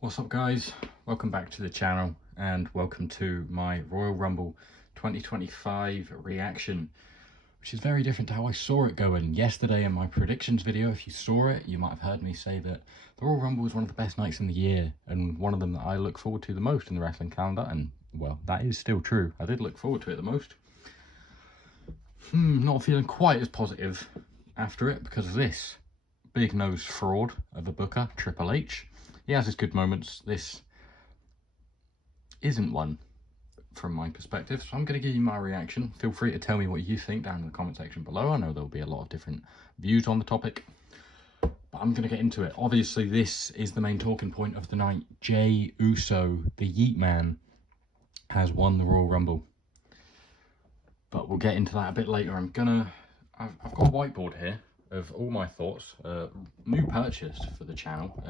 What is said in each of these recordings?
What's up guys, welcome back to the channel and welcome to my Royal Rumble 2025 reaction, which is very different to how I saw it going yesterday in my predictions video. If you saw it, you might have heard me say that the Royal Rumble is one of the best nights in the year and one of them that I look forward to the most in the wrestling calendar, and well, that is still true. I did look forward to it the most. Not feeling quite as positive after it because of this big nose fraud of a booker, Triple H. He has his good moments. This isn't one from my perspective, so I'm going to give you my reaction. Feel free to tell me what you think down in the comment section below. I know there'll be a lot of different views on the topic, but I'm going to get into it. Obviously, this is the main talking point of the night. Jey Uso, the Yeet Man, has won the Royal Rumble, but we'll get into that a bit later. I've got a whiteboard here of all my thoughts. New purchase for the channel,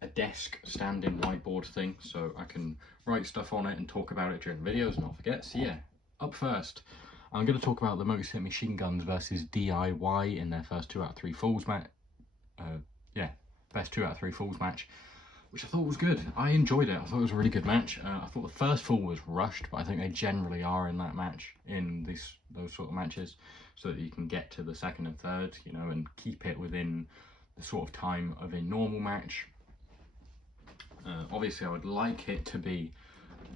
a desk standing whiteboard thing, so I can write stuff on it and talk about it during videos and not forget. So yeah, up first, I'm going to talk about the Motor City Machine Guns versus DIY in their first 2 out of 3 falls match. Best 2 out of 3 falls match, which I thought was good. I enjoyed it. I thought it was a really good match. I thought the first fall was rushed, but I think they generally are in that match, in those sort of matches, so that you can get to the second and third, you know, and keep it within the sort of time of a normal match. Obviously, I would like it to be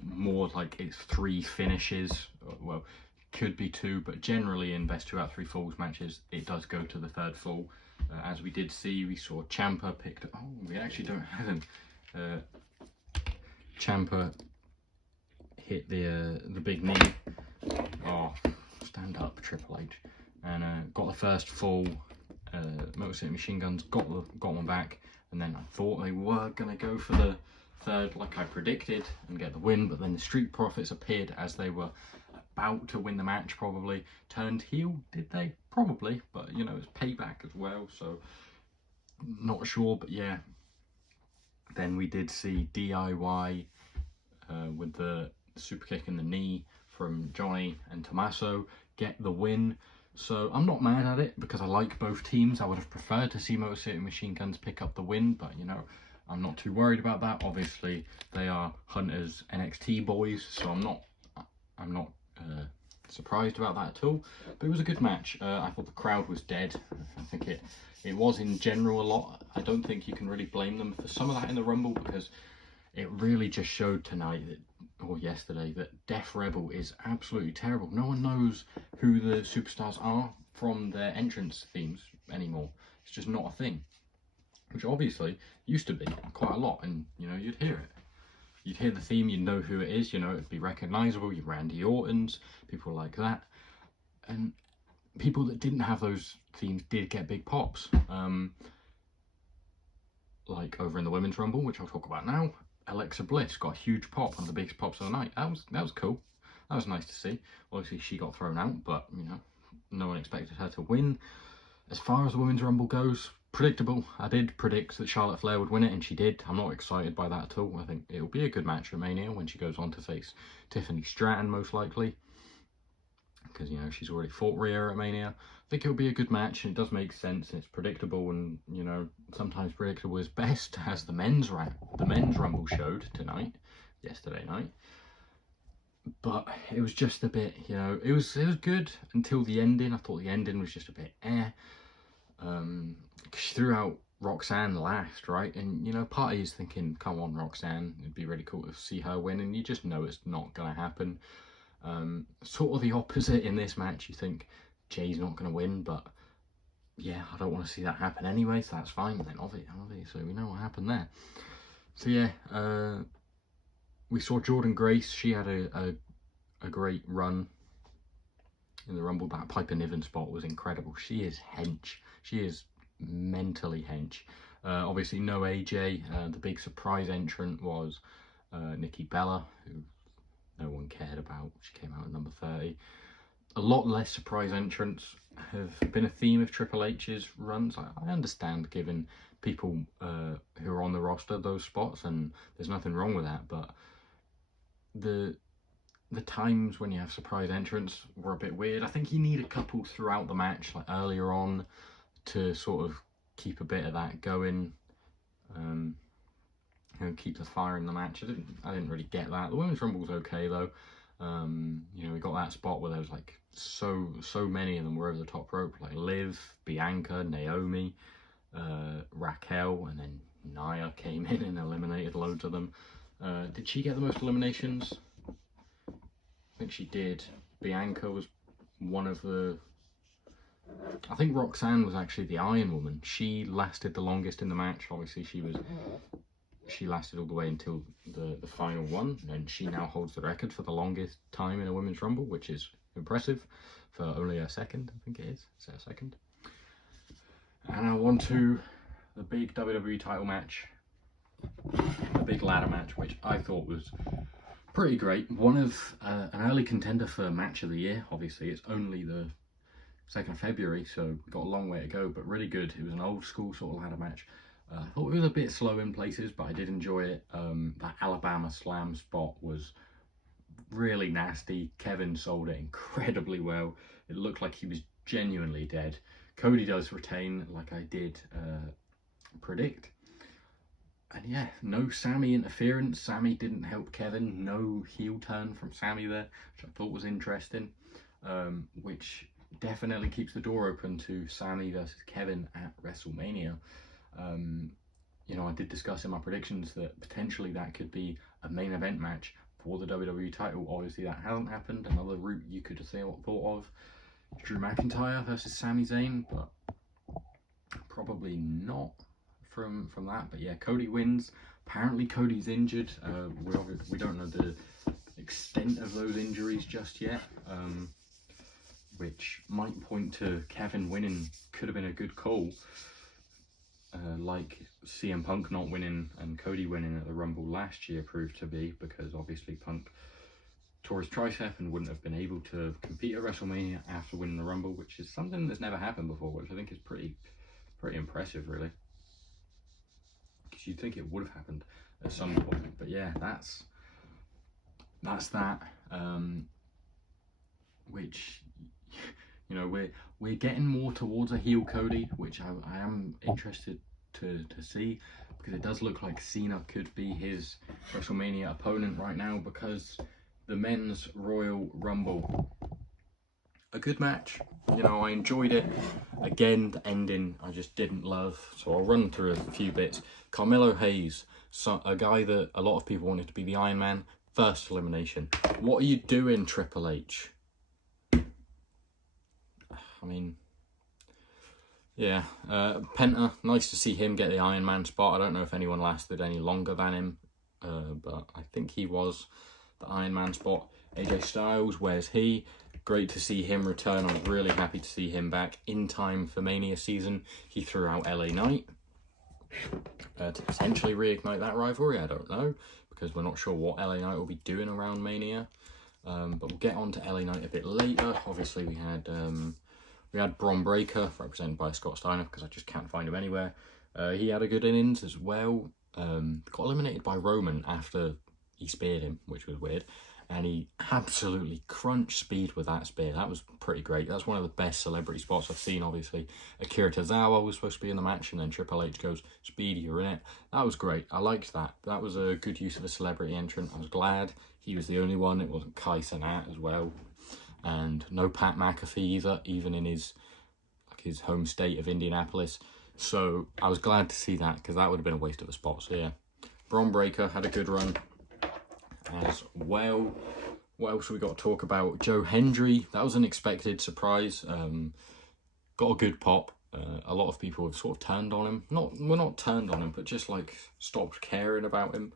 more like it's 3 finishes. Well, could be 2, but generally in best 2 out of 3 falls matches, it does go to the third fall. As we did see, we saw Ciampa picked. Oh, we actually don't have him. Ciampa hit the big knee. Oh, stand up, Triple H, and got the first fall. Motor City Machine Guns got one back, and then I thought they were gonna go for the third, like I predicted, and get the win. But then the Street Profits appeared as they were about to win the match. Probably turned heel, did they? Probably, but you know, it's payback as well, so not sure. But yeah, then we did see DIY with the super kick in the knee from Johnny and Tommaso get the win. So I'm not mad at it because I like both teams. I would have preferred to see Motor City Machine Guns pick up the win, but you know, I'm not too worried about that. Obviously, they are Hunter's NXT boys, so I'm not surprised about that at all. But it was a good match. I thought the crowd was dead. I think it was in general a lot. I don't think you can really blame them for some of that in the Rumble, because it really just showed tonight that, or yesterday, that Def Rebel is absolutely terrible. No one knows who the superstars are from their entrance themes anymore. It's just not a thing, which obviously used to be quite a lot, and you know, you'd hear it. You'd hear the theme, you'd know who it is, you know, it'd be recognisable. Your Randy Ortons, people like that. And people that didn't have those themes did get big pops. Like over in the Women's Rumble, which I'll talk about now, Alexa Bliss got a huge pop, one of the biggest pops of the night. That was cool. That was nice to see. Obviously, she got thrown out, but, you know, no one expected her to win. As far as the Women's Rumble goes, predictable. I did predict that Charlotte Flair would win it, and she did. I'm not excited by that at all. I think it'll be a good match at Mania when she goes on to face Tiffany Stratton, most likely, because, you know, she's already fought Rhea at Mania. I think it'll be a good match, and it does make sense, and it's predictable, and, you know, sometimes predictable is best, as the men's Rumble showed yesterday night. But it was just a bit, you know, it was good until the ending. I thought the ending was just a bit she threw out Roxanne last, right? And, you know, part of you is thinking, come on, Roxanne, it'd be really cool to see her win, and you just know it's not going to happen. Sort of the opposite in this match. You think Jay's not going to win, but yeah, I don't want to see that happen anyway, so that's fine. Then obviously we know what happened there. So yeah, we saw Jordynne Grace. She had a great run in the Rumble. That Piper Niven spot was incredible. She is hench. She is mentally hench. Obviously no AJ. The big surprise entrant was Nikki Bella, who no one cared about. She came out at number 30. A lot less surprise entrants have been a theme of Triple H's runs. I understand giving people who are on the roster those spots, and there's nothing wrong with that, but the times when you have surprise entrants were a bit weird. I think you need a couple throughout the match, like earlier on, to sort of keep a bit of that going. You know, keep the fire in the match. I didn't really get that. The Women's Rumble was okay though. You know, we got that spot where there was like so many of them were over the top rope, like Liv, Bianca, Naomi, Raquel, and then Nia came in and eliminated loads of them. Did she get the most eliminations? I think she did. Bianca was one of the... I think Roxanne was actually the Iron Woman. She lasted the longest in the match. Obviously, she lasted all the way until the final one, and she now holds the record for the longest time in a Women's Rumble, which is impressive for only a second, I think it is. Is it a second? And now on to the big WWE title match, the big ladder match, which I thought was pretty great. One of an early contender for match of the year. Obviously, it's only the 2nd of February, so we've got a long way to go, but really good. It was an old school sort of ladder match. I thought it was a bit slow in places, but I did enjoy it. That Alabama Slam spot was really nasty. Kevin sold it incredibly well. It looked like he was genuinely dead. Cody does retain, like I did predict. And yeah, no Sammy interference. Sammy didn't help Kevin. No heel turn from Sammy there, which I thought was interesting. Which definitely keeps the door open to Sammy versus Kevin at WrestleMania. You know, I did discuss in my predictions that potentially that could be a main event match for the WWE title. Obviously, that hasn't happened. Another route you could have thought of, Drew McIntyre versus Sami Zayn, but probably not from that. But yeah, Cody wins. Apparently, Cody's injured. We don't know the extent of those injuries just yet, which might point to Kevin winning. Could have been a good call. Like CM Punk not winning and Cody winning at the Rumble last year proved to be, because obviously Punk tore his tricep and wouldn't have been able to compete at WrestleMania after winning the Rumble, which is something that's never happened before, which I think is pretty impressive, really. Because you'd think it would have happened at some point, but yeah, that's that. Which, you know, we're getting more towards a heel Cody, which I am interested to see, because it does look like Cena could be his WrestleMania opponent right now, because the Men's Royal Rumble, a good match. You know, I enjoyed it. Again, the ending I just didn't love, so I'll run through a few bits. Carmelo Hayes, a guy that a lot of people wanted to be the Iron Man, first elimination. What are you doing, Triple H? I mean, yeah, Penta, nice to see him get the Iron Man spot. I don't know if anyone lasted any longer than him, but I think he was the Iron Man spot. AJ Styles, where's he? Great to see him return. I'm really happy to see him back in time for Mania season. He threw out LA Knight to potentially reignite that rivalry. I don't know, because we're not sure what LA Knight will be doing around Mania. But we'll get on to LA Knight a bit later. Obviously, we had Bron Breakker, represented by Scott Steiner, because I just can't find him anywhere. He had a good innings as well. Got eliminated by Roman after he speared him, which was weird. And he absolutely crunched speed with that spear. That was pretty great. That's one of the best celebrity spots I've seen, obviously. Akira Tozawa was supposed to be in the match, and then Triple H goes, Speed, you're in it. That was great. I liked that. That was a good use of a celebrity entrant. I was glad he was the only one. It wasn't Kai Cenat as well. And no Pat McAfee either, even in his home state of Indianapolis. So I was glad to see that, because that would have been a waste of a spot. So yeah, Bron Breakker had a good run as well. What else have we got to talk about? Joe Hendry, that was an expected surprise. Got a good pop. A lot of people have sort of turned on him. Not turned on him, but just like stopped caring about him.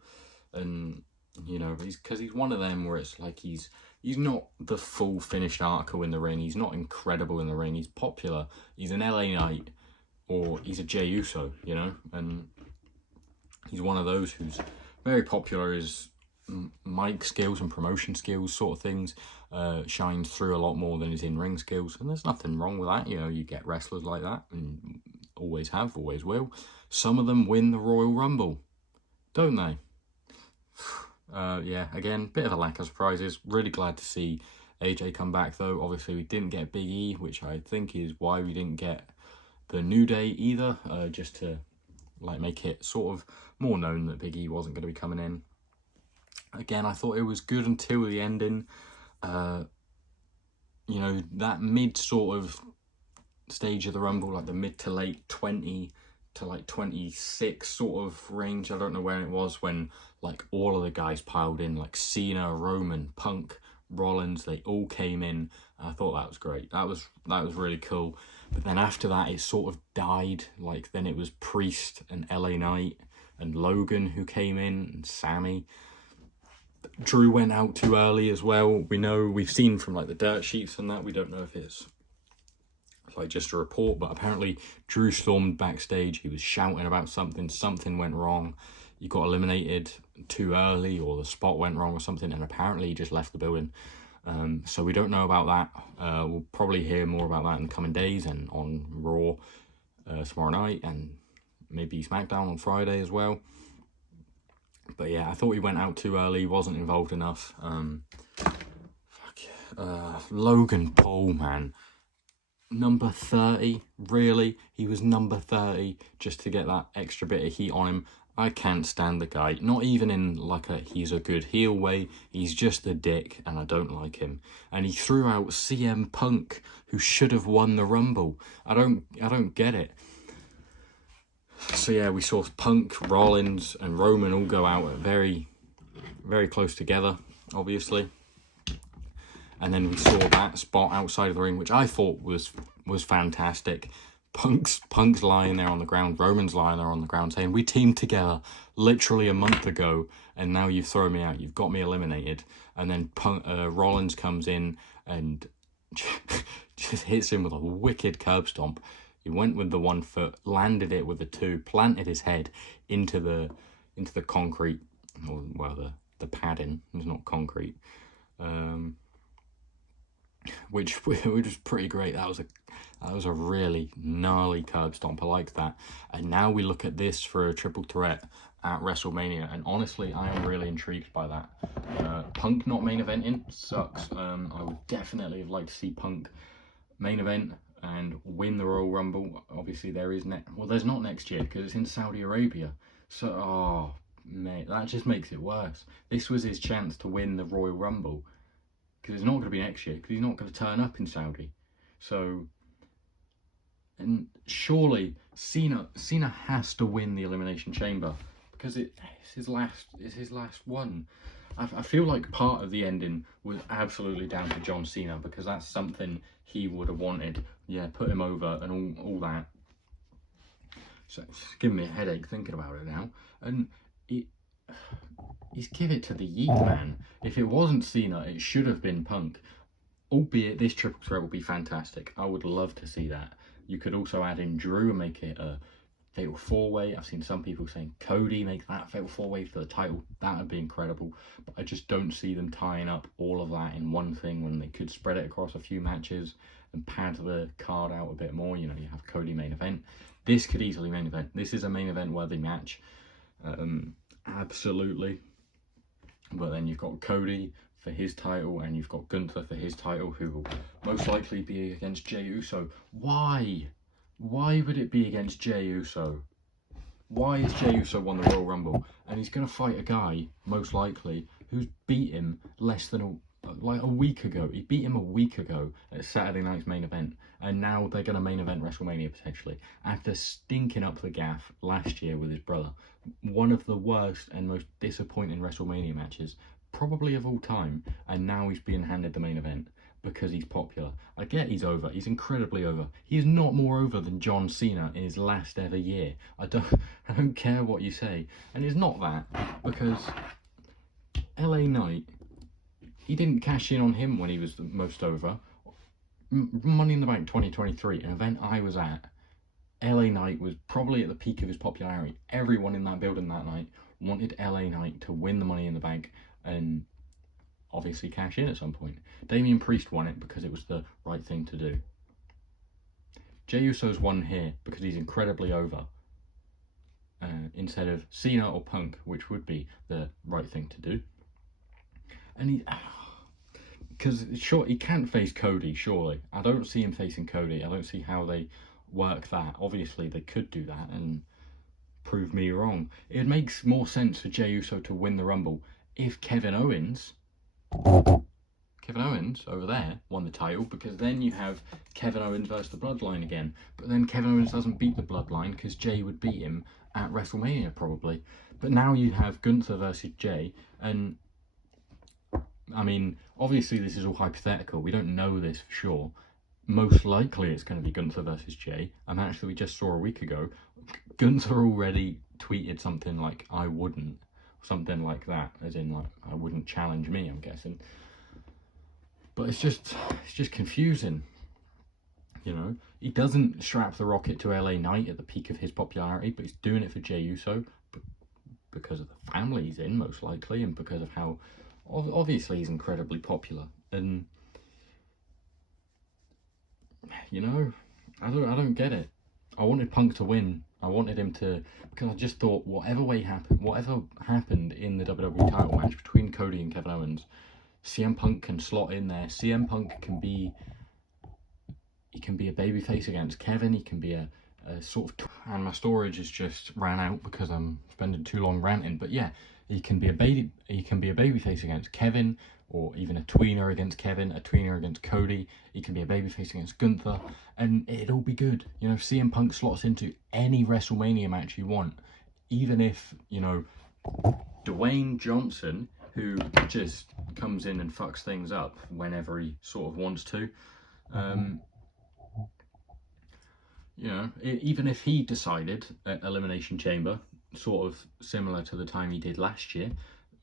And you know, because he's one of them where it's like he's not the full finished article in the ring. He's not incredible in the ring. He's popular. He's an LA Knight, or he's a Jey Uso, you know. And he's one of those who's very popular. His mic skills and promotion skills, sort of things, shines through a lot more than his in-ring skills. And there's nothing wrong with that. You know, you get wrestlers like that, and always have, always will. Some of them win the Royal Rumble, don't they? Yeah, again, bit of a lack of surprises. Really glad to see AJ come back, though. Obviously, we didn't get Big E, which I think is why we didn't get the New Day either, just to like make it sort of more known that Big E wasn't going to be coming in. Again, I thought it was good until the ending. You know, that mid sort of stage of the Rumble, like the mid to late 20 to like 26 sort of range. I don't know when it was, when like all of the guys piled in, like Cena, Roman, Punk, Rollins, they all came in. I thought that was great. That was really cool. But then after that, it sort of died. Like then it was Priest and LA Knight and Logan who came in, and Sammy. Drew went out too early as well. We've seen from like the dirt sheets and that, we don't know if it's like just a report, but apparently Drew stormed backstage. He was shouting about something went wrong. He got eliminated too early, or the spot went wrong or something, and apparently he just left the building. So we don't know about that. We'll probably hear more about that in the coming days and on Raw tomorrow night, and maybe SmackDown on Friday as well. But yeah, I thought he went out too early, wasn't involved enough. Logan Paul, man. Number 30, really? He was number 30 just to get that extra bit of heat on him. I can't stand the guy. Not even in like he's a good heel way. He's just a dick and I don't like him. And he threw out CM Punk, who should have won the Rumble. I don't get it. So yeah, we saw Punk, Rollins and Roman all go out very, very close together, obviously. And then we saw that spot outside of the ring, which I thought was fantastic. Punk's lying there on the ground, Roman's lying there on the ground saying, we teamed together literally a month ago and now you've thrown me out, you've got me eliminated. And then Rollins comes in and just hits him with a wicked curb stomp. He went with the 1 foot, landed it with the 2, planted his head into the concrete, or well, the padding. It's not concrete, which was pretty great. That was a really gnarly curb stomp. I like that. And now we look at this for a triple threat at WrestleMania, and honestly, I am really intrigued by that. Punk not main eventing sucks. I would definitely have liked to see Punk main event and win the Royal Rumble. Obviously there is there's not next year because it's in Saudi Arabia, so oh mate, that just makes it worse. This was his chance to win the Royal Rumble, because it's not going to be next year because he's not going to turn up in Saudi. So, and surely Cena has to win the Elimination Chamber because it's his last one. I feel like part of the ending was absolutely down to John Cena, because that's something he would have wanted. Yeah, put him over and all that. So it's giving me a headache thinking about it now. And he's give it to the Yeet Man. If it wasn't Cena, it should have been Punk. Albeit this triple threat will be fantastic. I would love to see that. You could also add in Drew and make it a fatal 4-way. I've seen some people saying Cody make that fatal 4-way for the title. That would be incredible. But I just don't see them tying up all of that in one thing when they could spread it across a few matches and pad the card out a bit more. You know, you have Cody main event. This could easily main event. This is a main event worthy match. Absolutely. But then you've got Cody for his title and you've got Gunther for his title, who will most likely be against Jey Uso. Why? Why would it be against Jey Uso? Why has Jey Uso won the Royal Rumble? And he's going to fight a guy, most likely, who's beat him less than a week ago. He beat him a week ago at Saturday night's main event. And now they're going to main event WrestleMania potentially, after stinking up the gaff last year with his brother. One of the worst and most disappointing WrestleMania matches probably of all time. And now he's being handed the main event because he's popular. I get he's over. He's incredibly over. He is not more over than John Cena in his last ever year. I don't care what you say. And it's not that, because LA Knight, he didn't cash in on him when he was the most over. Money in the Bank 2023, an event I was at, LA Knight was probably at the peak of his popularity. Everyone in that building that night wanted LA Knight to win the Money in the Bank and obviously cash in at some point. Damian Priest won it because it was the right thing to do. Jey Uso's won here because he's incredibly over, instead of Cena or Punk, which would be the right thing to do. And because sure, he can't face Cody, surely. I don't see him facing Cody. I don't see how they work that. Obviously they could do that, prove me wrong. It makes more sense for Jey Uso to win the Rumble if Kevin Owens over there won the title, because then you have Kevin Owens versus the Bloodline again. But then Kevin Owens doesn't beat the Bloodline because Jey would beat him at WrestleMania probably. But now you have Gunther versus Jey, and I mean, obviously this is all hypothetical. We don't know this for sure. Most likely it's going to be Gunther versus Jey. And actually, we just saw a week ago, Gunther already tweeted something like, I wouldn't. Something like that, as in, like, I wouldn't challenge me, I'm guessing. But it's just confusing. You know, he doesn't strap the Rocket to LA Knight at the peak of his popularity, but he's doing it for Jey Uso because of the family he's in, most likely, and because of how, obviously, he's incredibly popular. And, you know, I don't get it. I wanted Punk to win. I wanted him to, because I just thought whatever happened in the WWE title match between Cody and Kevin Owens, CM Punk can slot in there. CM Punk can be a babyface against Kevin. He can be a sort of, and my storage has just ran out because I'm spending too long ranting. But yeah, he can be a babyface against Kevin, or even a tweener against Kevin, a tweener against Cody. He can be a babyface against Gunther, and it'd all be good. You know, CM Punk slots into any WrestleMania match you want, even if, you know, Dwayne Johnson, who just comes in and fucks things up whenever he sort of wants to. You know, even if he decided at Elimination Chamber, sort of similar to the time he did last year,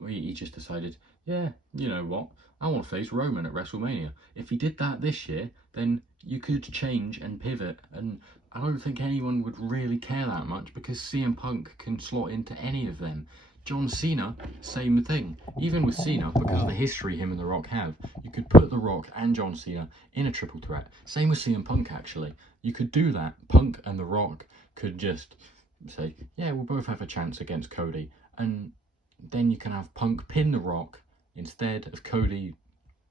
he just decided, yeah, you know what, I want to face Roman at WrestleMania. If he did that this year, then you could change and pivot, and I don't think anyone would really care that much because CM Punk can slot into any of them. John Cena, same thing. Even with Cena, because of the history him and The Rock have, you could put The Rock and John Cena in a triple threat. Same with CM Punk, actually. You could do that. Punk and The Rock could just say, yeah, we'll both have a chance against Cody. And then you can have Punk pin The Rock instead of Cody,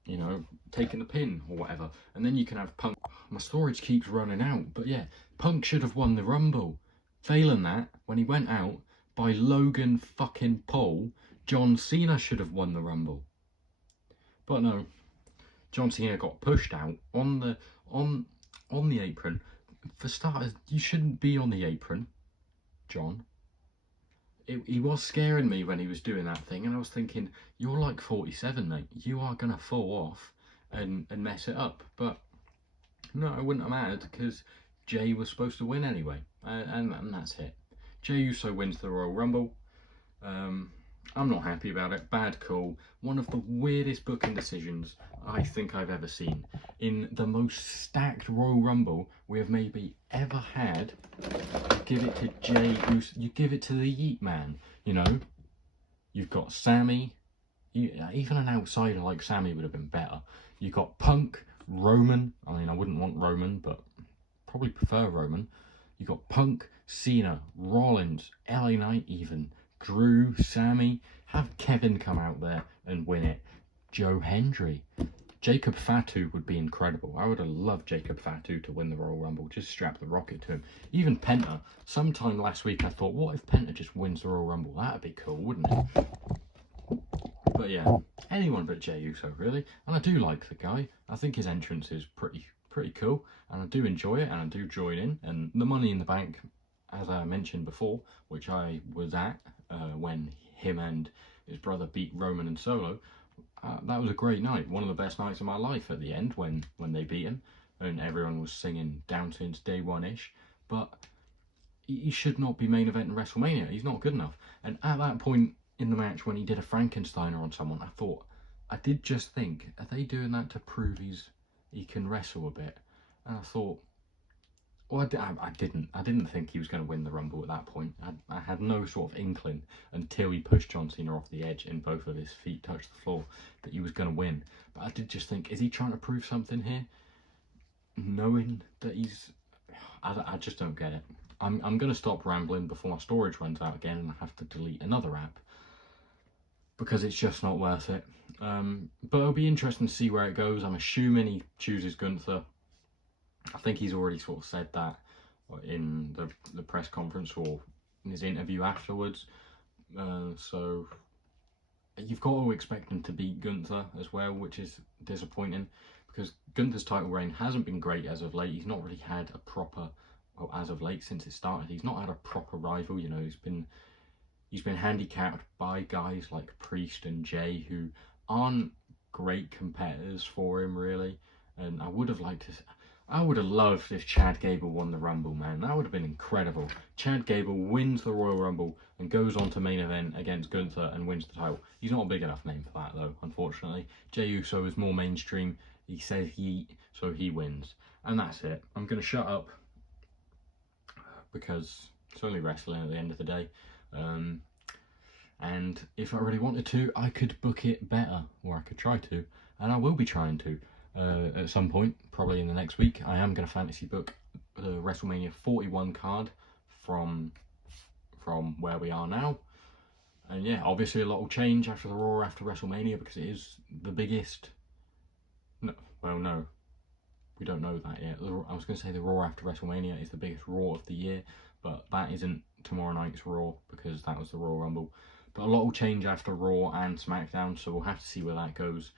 you know, taking the pin or whatever. And then you can have Punk. My storage keeps running out. But yeah, Punk should have won the Rumble. Failing that, when he went out, by Logan fucking Paul, John Cena should have won the Rumble. But no, John Cena got pushed out on the apron. For starters, you shouldn't be on the apron, John. He was scaring me when he was doing that thing, and I was thinking, you're like 47, mate. You are gonna fall off and mess it up. But no, I wouldn't have mattered because Jey was supposed to win anyway, and that's it. Jey Uso wins the Royal Rumble. I'm not happy about it. Bad call. One of the weirdest booking decisions I think I've ever seen. In the most stacked Royal Rumble we have maybe ever had, give it to Jey Uso. You give it to the Yeet Man. You know, you've got Sammy. Even an outsider like Sammy would have been better. You've got Punk, Roman. I mean, I wouldn't want Roman, but probably prefer Roman. You got Punk, Cena, Rollins, LA Knight even, Drew, Sammy. Have Kevin come out there and win it. Joe Hendry. Jacob Fatu would be incredible. I would have loved Jacob Fatu to win the Royal Rumble. Just strap the Rocket to him. Even Penta. Sometime last week I thought, what if Penta just wins the Royal Rumble? That'd be cool, wouldn't it? But yeah, anyone but Jey Uso, really. And I do like the guy. I think his entrance is pretty cool, and I do enjoy it, and I do join in. And the Money in the Bank, as I mentioned before, which I was at when him and his brother beat Roman and Solo, that was a great night. One of the best nights of my life at the end when they beat him, and everyone was singing Down Since Day One-ish. But he should not be main event in WrestleMania. He's not good enough. And at that point in the match, when he did a Frankensteiner on someone, I did just think, are they doing that to prove he can wrestle a bit? And I thought, well, I didn't think he was going to win the Rumble at that point. I had no sort of inkling until he pushed John Cena off the edge and both of his feet touched the floor that he was going to win. But I did just think, is he trying to prove something here? Knowing that I just don't get it. I'm going to stop rambling before my storage runs out again and I have to delete another app, because it's just not worth it. But it'll be interesting to see where it goes. I'm assuming he chooses Gunther. I think he's already sort of said that in the press conference, or in his interview afterwards. So you've got to expect him to beat Gunther as well, which is disappointing because Gunther's title reign hasn't been great as of late. He's not really had a proper, well, as of late since it started, he's not had a proper rival. You know, he's been handicapped by guys like Priest and Jay, who aren't great competitors for him really. And I would have loved if Chad Gable won the Rumble, man. That would have been incredible. Chad Gable wins the Royal Rumble and goes on to main event against Gunther and wins the title. He's not a big enough name for that, though, unfortunately. Jey Uso is more mainstream. He says yeet, so he wins. And that's it. I'm going to shut up because it's only wrestling at the end of the day. And if I really wanted to, I could book it better, or I could try to, and I will be trying to. At some point, probably in the next week, I am going to fantasy book the WrestleMania 41 card from where we are now. And yeah, obviously a lot will change after the Raw after WrestleMania because it is the biggest. No, well, no, we don't know that yet. I was going to say the Raw after WrestleMania is the biggest Raw of the year, but that isn't tomorrow night's Raw because that was the Royal Rumble. But a lot will change after Raw and SmackDown, so we'll have to see where that goes.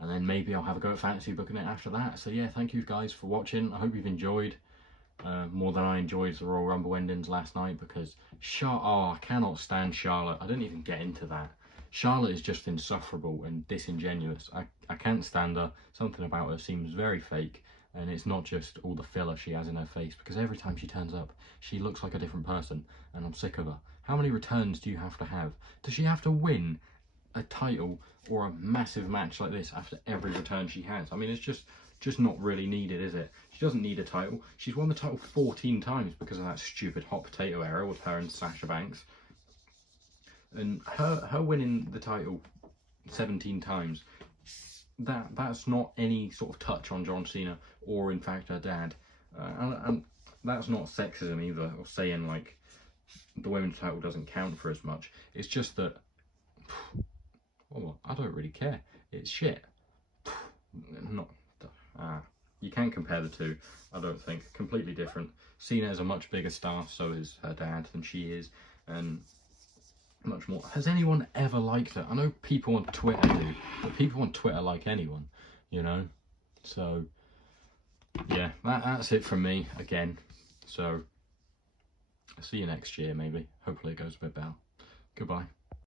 And then maybe I'll have a go at fantasy booking it after that. So yeah, thank you guys for watching. I hope you've enjoyed more than I enjoyed the Royal Rumble endings last night because I cannot stand Charlotte. I didn't even get into that. Charlotte is just insufferable and disingenuous. I can't stand her. Something about her seems very fake. And it's not just all the filler she has in her face, because every time she turns up, she looks like a different person, and I'm sick of her. How many returns do you have to have? Does she have to win a title or a massive match like this after every return she has? I mean, it's just not really needed, is it? She doesn't need a title. She's won the title 14 times because of that stupid hot potato era with her and Sasha Banks. And her winning the title 17 times, that's not any sort of touch on John Cena or in fact her dad, and that's not sexism either, or saying like the women's title doesn't count for as much. It's just that, well, I don't really care. It's shit. You can't compare the two. I don't think. Completely different. Cena is a much bigger star, so is her dad than she is, and much more. Has anyone ever liked her? I know people on Twitter do, but people on Twitter like anyone, you know? So yeah, that's it from me again. So I'll see you next year, maybe. Hopefully it goes a bit better. Goodbye.